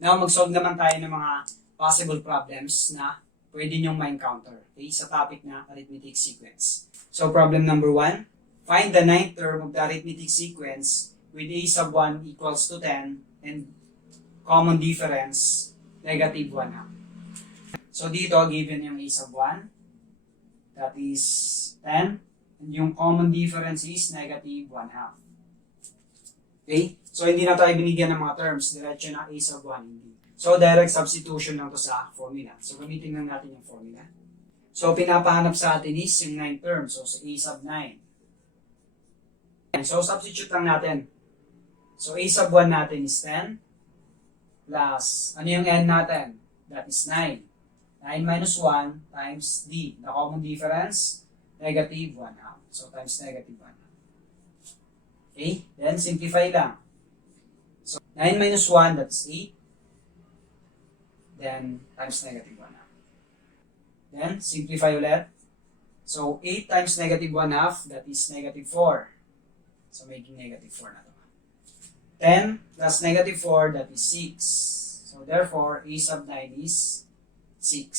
Now, mag-solve naman tayo ng mga possible problems na pwede nyong ma-encounter. Okay? Sa topic na arithmetic sequence. So, problem number 1. Find the ninth term of the arithmetic sequence with a sub 1 equals to 10 and common difference negative 1 half. So, dito, given yung a sub 1, that is 10, and yung common difference is negative 1 half. Okay? So, hindi na tayo binigyan ng mga terms. Diretso na a sub 1, hindi. So, direct substitution lang to sa formula. So, gamitin lang natin yung formula. So, pinapahanap sa atin is yung 9 terms. So, a sub 9. So, substitute lang natin. So, a sub 1 natin is 10 plus, ano yung n natin? That is 9. 9 minus 1 times d. The common difference, negative 1 half. So, times negative 1 half. Okay? Then, simplify lang. So, 9 minus 1, that's 8. Then, times negative 1 half. Then, simplify ulit. So, 8 times negative 1 half, that is negative 4. So, making negative 4 na ito. 10 plus negative 4, that is 6. So, therefore, a sub 9 is 6.